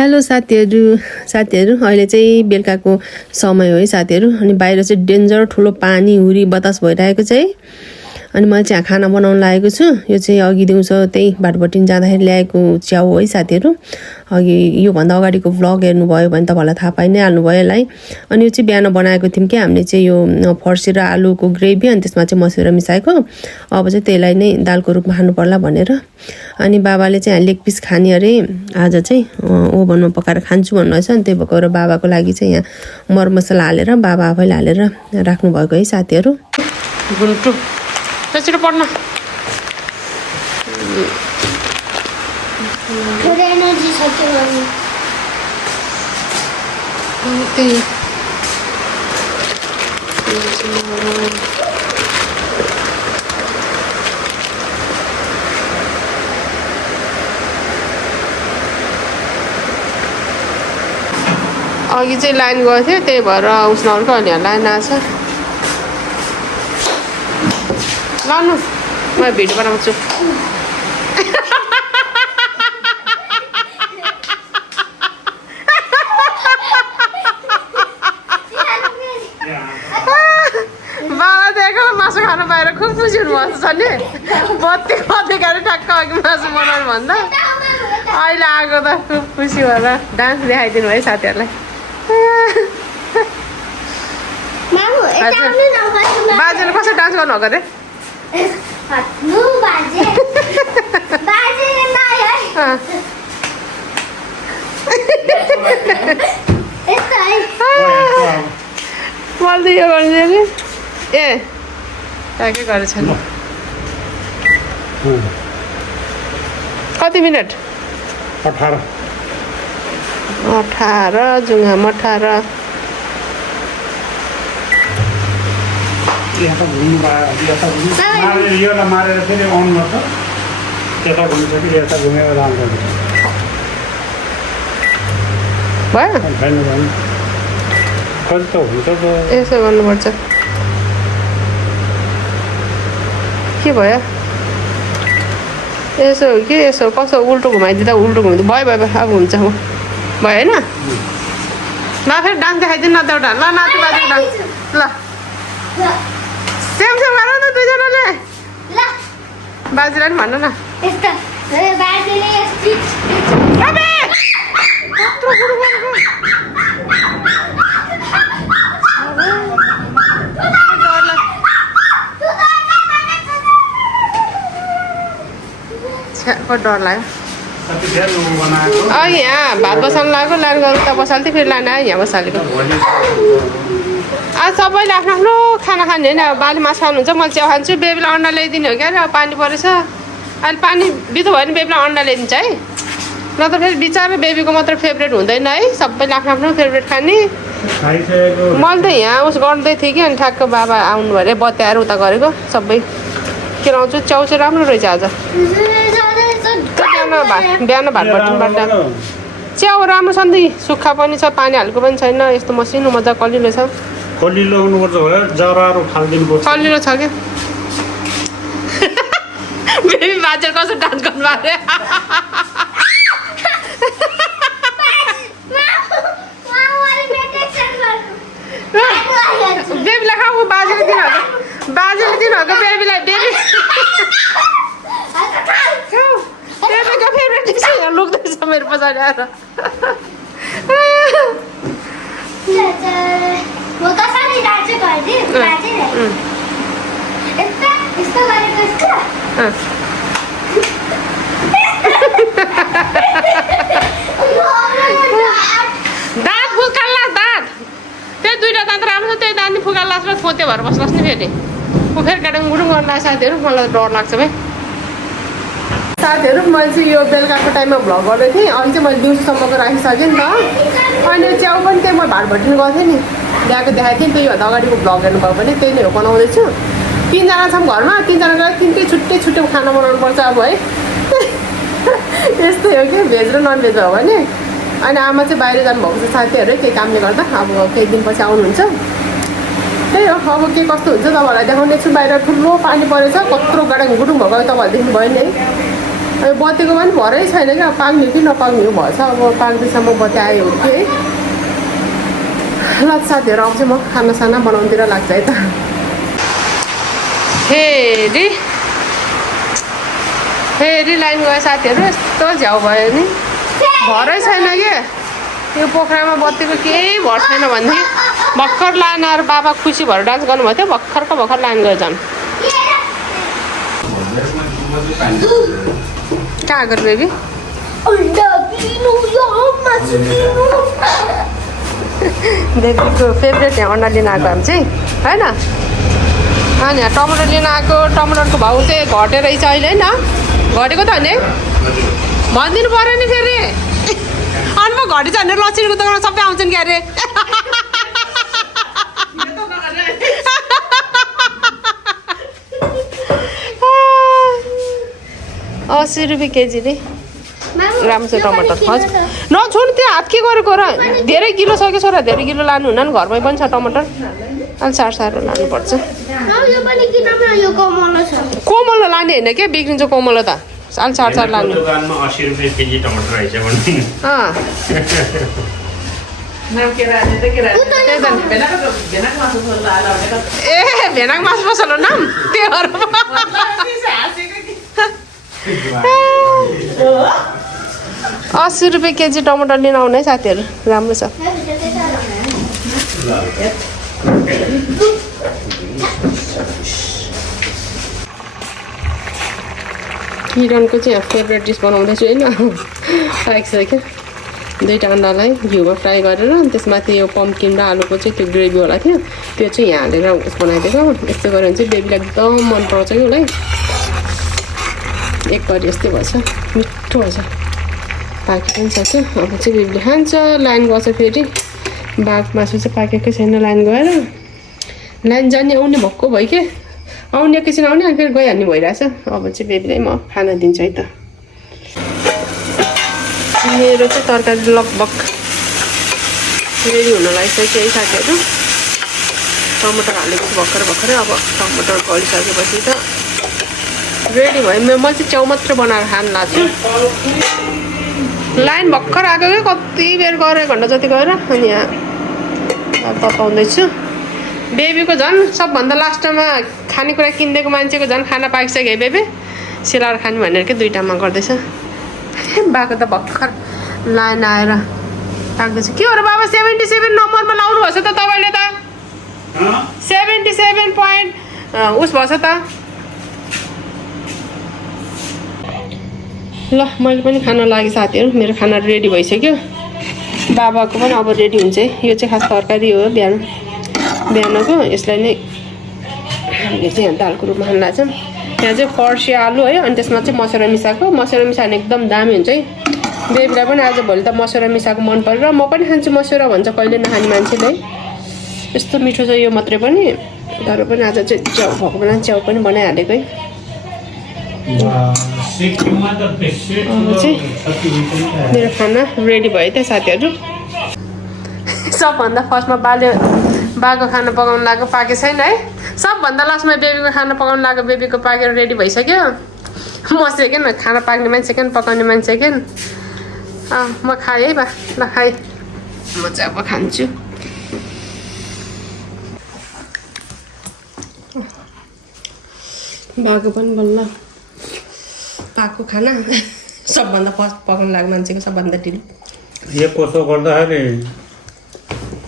Hello साथीहरू अहिले चाहिँ बेलुकाको समय हो है साथीहरू। अनि बाहिर चाहिँ डेन्जर ठुलो पानी हुरी बतास भइरहेको छ है। अनि मैले चाहिँ खाना बनाउन लागेको छु। यो चाहिँ अघि दिउँसो त्यही बाटोपट्टि जाँदाखेरि ल्याएको च्याउ है साथीहरू। अघि योभन्दा अगाडिको भ्लग हेर्नुभयो भने तपाईँहरूलाई थाहा पाइ नै हाल्नुभयो यसलाई। अनि यो चाहिँ बिहान बनाएको थियौँ कि हामीले चाहिँ यो फर्सी र आलुको ग्रेभी अनि त्यसमा चाहिँ मसुरा मिसाएको। अब चाहिँ त्यसलाई नै दालको रूपमा खानु पर्ला भनेर। अनि बाबाले चाहिँ लेग पिस खाने अरे आज चाहिँ ओभनमा पकाएर खान्छु भन्नुभएछ। अनि त्यही भएर बाबाको लागि चाहिँ यहाँ मरमसला हालेर बाबा आफैले हालेर राख्नुभएको है साथीहरू। गुन्टु त्यसरी पढ्न अघि चाहिँ लाइन गएको थियो त्यही भएर उस्नाउनुको अहिले लाइन आएछ। लानु म भिडियो बनाउँछु। बाबा देखेको मासु खानु बाहिर खुब खुसी हुनुभएको छ नि। बत्ती गरेर ठ्याक्क अघि मासु बनाउनु भन्दा अहिले आएको त खुब खुसी भएर डान्स देखाइदिनु है साथीहरूलाई। बाजेले कसरी डान्स गर्नु भएको अरे? मैले यो गर्नु नि ए के गरेछ नि। कति मिनट? 18 जुङ्गा 18 मारेर फेरि अन गर्छ यता घुमिसक्यो यता घुमेर जान्छ भयो छैन भने कति त हुन्छ त यसो गर्नुपर्छ। के भयो यसो के यसो कसो उल्टो घुमाइदिँदा उल्टो घुमाइदिँदा भयो भयो भयो अब हुन्छ भयो होइन। ल फेरि डान्स देखाइदिनु न त एउटा। ल नाति बाजे डान्स ल सेम सेम गर न दुईजनाले। बाजेलाई पनि भन्नु न। डर लाग्यो। अघि यहाँ भात बसाल्नु लाग्यो लाइन गएर उता बसाल्थ्यो फेरि लाइन आयो यहाँ बसालेको। आज सबैले आफ्नो आफ्नो खाना खाने होइन। अब बाले मासु खानुहुन्छ मैले च्याउ खान्छु। बेबीलाई अन्डा ल्याइदिने हो क्या अब पानी परेछ अहिले पानी बित्यो भयो भने बेबीलाई अन्डा ल्याइदिन्छ है। नत्र फेरि बिचारा बेबीको मात्र फेभरेट हुँदैन है। सबैले आफ्नो आफ्नो फेभरेट खाने। मैले त यहाँ उस गर्दै थिएँ कि अनि ठ्याक्क बाबा आउनु अरे बत्याएर उता गरेको सबै के लाउँछु। च्याउ चाहिँ राम्रो रहेछ आज। बिहान भातबाट च्याउ राम्रो छ नि सुक्खा पनि छ पानी हालेको पनि छैन। यस्तो मसिनो मजा कलिलो छ। कलिलो हुनुपर्छ होला जराहरू फालिदिनुपर्छ। कलिलो छ क्या। बेबी बाजेले कसो डान्स गर्नु अरे बेबीलाई खाऊ बाजेले दिनुभएको बेबीलाई बेबीको फेभरेट डिस लुक्दैछ मेरो पछाडि आएर। दाँत फुकाल्ला दाँत त्यही दुईवटा दाँत राम्रो छ त्यही दाँत नि फुकाल्लास र थोते भएर बस्लास् नि फेरि। म फेरि गाडङ गुडुङ गर्न लाग्छ साथीहरू। मलाई डर लाग्छ भाइ साथीहरू। मैले चाहिँ यो बेलुकाको टाइममा भ्लग गर्दै थिएँ। अघि चाहिँ मैले दिउँसोसम्मको राखिसकेँ नि त। अनि च्याउ पनि त्यही म भाटभट्टिनु गएको थिएँ नि ल्याएको देखाएको थिएँ। त्यही भन्दा अगाडिको भ्लग हेर्नुभयो भने त्यही नै हो बनाउँदैछु। 3 जना छौँ घरमा। 3 जनालाई 3 छुट्टै छुट्टै खाना बनाउनु पर्छ अब है। यस्तै हो कि भेज र नन भेज हो भने। अनि आमा चाहिँ बाहिर जानुभएको छ साथीहरू केही कामले गर्दा। अब केही दिनपछि आउनुहुन्छ। त्यही हो अब के कस्तो हुन्छ तपाईँहरूलाई देखाउने छु। बाहिर ठुलो पानी परेछ कत्रो गाडा गुडुङ भएको तपाईँहरूले देख्नुभयो नि है। बत्तीको पनि भरै छैन क्या पाक्ने कि नपाक्ने हो भएछ अब पाक्दैसम्म बत्ती आयो हो कि है ल साथीहरू आउँछ म खानासाना बनाउनुतिर लाग्छ है त फेरि लाइन गयो साथीहरू यस्तो झ्याउ भयो नि भरै छैन कि यो पोखरामा बत्तीको केही भर छैन भनेदेखि भर्खर लाइन आएर बाबा खुसी भएर डान्स गर्नुभएको थियो भर्खरको भर्खर लाइन गयो झन् कहाँ गएर बेबी बेबीको फेभरेट यहाँ अन्डा लिन आएको हामी चाहिँ होइन अनि यहाँ टमाटर लिन आएको टमाटरको भाउ चाहिँ घटेर रहेछ अहिले होइन घटेको त होइन भनिदिनु पऱ्यो नि फेरि अनि म घटी छ भने लक्ष्मीको दोकानमा सबै आउँछन् क्या अरे 80 रुपियाँ केजी रे राम्रो छ टमाटर हजुर नछोड त्यो हात के गरेको र धेरै किलो छ कि छोरा धेरै किलो लानु हुन्न नि घरमै पनि छ टमाटर अलि साह्रो लानुपर्छ कोमलो लाने होइन के बिग्रिन्छ कोमलो त अलि साह्रो लानु दोकानमा 80 रुपियाँ केजी टमाटर आइछ भने ए भेनाको मासु पसल नाम त्योहरू 80 रुपियाँ केजी टमाटर लिन आउने है साथीहरू राम्रो छ किरणको चाहिँ फेभरेट डिस बनाउँदैछु होइन पाकिसक्यो दुईवटा अन्डालाई घिउमा फ्राई गरेर त्यसमाथि यो पम्पकिन र आलुको चाहिँ त्यो ग्रेभी होला थियो त्यो चाहिँ यहाँ हालेर बनाइदिएको यस्तो गरेर चाहिँ बेबीलाई एकदम मनपर्छ कि उसलाई एक गरी यस्तै भएछ मिठो भएछ पाके पनि सक्यो अब चाहिँ बेबीले खान्छ लाइन गएछ फेरि बाघ मासु चाहिँ पाकेकै छैन लाइन गएर लाइन जाने आउने भक्कु भयो कि आउने एकैछिन आउने अनि फेरि गइहाल्ने भइरहेछ अब चाहिँ बेबीलाई म खाना दिन्छु है त मेरो चाहिँ तरकारी लगभग रेडी हुन लागिसक्यो है साथीहरू टमाटर हालेको छु भर्खरै अब टमाटर गलिसकेपछि त रेडी भयो म चाहिँ च्याउ मात्रै बनाएर खान लाग्छु लाइन भर्खर आएको कि कति बेर गएर 1 घन्टा जति गएर अनि यहाँ तताउँदैछु बेबीको झन् सबभन्दा लास्टमा खानेकुरा किनिदिएको मान्छेको झन् खाना पाकिसक्यो है बेबी सिलाएर खाने भनेर कि दुईवटामा गर्दैछ बाको त भर्खर लाइन आएर पाक्दैछ के हो र बाबा 77 नम्बरमा लाउनु भएछ त तपाईँले त 77 पोइन्ट उस भएछ त ल मैले पनि खाना लागेँ साथीहरू मेरो खाना रेडी भइसक्यो बाबाको पनि अब रेडी हुन्छ है यो चाहिँ खास तरकारी हो बिहानको यसलाई नै हामीले चाहिँ यहाँ दालको रूपमा खान लाग्छौँ यहाँ चाहिँ फर्सी आलु है अनि त्यसमा चाहिँ मसला मिसाएको मसला मिसायो भने एकदम दामी हुन्छ है बेबीलाई पनि आज भोलि त मसला मिसाएको मन परेर म पनि खान्छु मसला भन्छ कहिले नखाने मान्छेले है यस्तो मिठो छ यो मात्रै पनि तर पनि आज चाहिँ च्याउ भएको बेला च्याउ पनि बनाइहालेको है मेरो खाना रेडी भयो त साथीहरू सबभन्दा फर्स्टमा बाको खाना पकाउनु लाग्यो पाके छैन है सबभन्दा लास्टमा बेबीको खाना पकाउनु लाग्यो बेबीको पाकेर रेडी भइसक्यो म सेकेन्ड खाना पाक्ने मान्छे सेकेन्ड पकाउने मान्छे सेकेन्ड म खाएँ है बा ल खाएँ म चाहिँ अब खान्छु बाको पनि बल्ल पाको खाना सबभन्दा फर्स्ट पकाउनु लाग्यो मान्छेको सबभन्दा ढिलो यो कसो गर्दाखेरि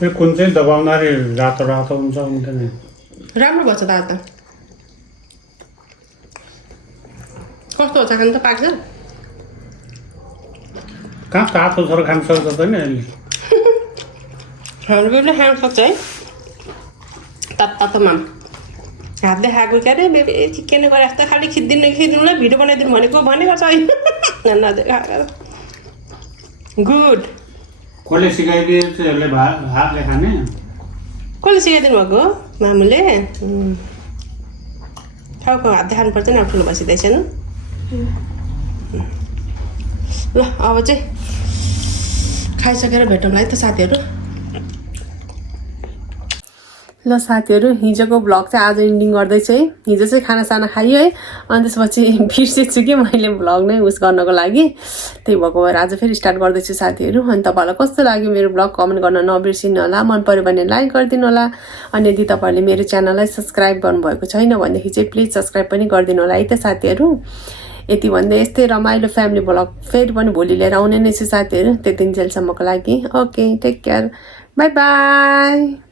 यो कुन चाहिँ दबाउँदाखेरि रातो रातो हुन्छ हुँदैन राम्रो भएछ दादा त कस्तो हुन्छ खानु त पाक्छ कहाँ तातो छ र खान सक्छ त नि अहिले हामीले खान सक्छ है तातोमा हातले खाएको क्या अरे बेबी चिकेन गरे जस्तो खालि खिचिदिनुलाई भिडियो बनाइदिनु भनेको छ है गुड कसले सिकाइदिए चाहिँ यसले हातले खाने कसले सिकाइदिनु भएको मामुले खाउको हातले खानुपर्छ नि अब ठुलो भएपछि छैन ल अब चाहिँ खाइसकेर भेटौँला है त साथीहरू ल साथीहरू हिजोको भ्लग चाहिँ आज इन्डिङ गर्दैछु है। हिजो चाहिँ खानासाना खायो है, अनि त्यसपछि बिर्सेछु कि मैले भ्लग नै उस गर्नको लागि, त्यही भएको भएर आज फेरि स्टार्ट गर्दैछु साथीहरू। अनि तपाईँलाई कस्तो लाग्यो मेरो भ्लग कमेन्ट गर्न नबिर्सिनु होला, मन पर्यो भने लाइक गरिदिनु होला। अनि यदि तपाईँहरूले मेरो च्यानललाई सब्सक्राइब गर्नुभएको छैन भनेदेखि चाहिँ प्लिज सब्सक्राइब पनि गरिदिनु होला है त साथीहरू। यति भन्दै यस्तै रमाइलो फ्यामिली भ्लग फेरि पनि भोलि लिएर आउने नै छु साथीहरू। त्यति जेलसम्मको लागि okay, take care, bye by.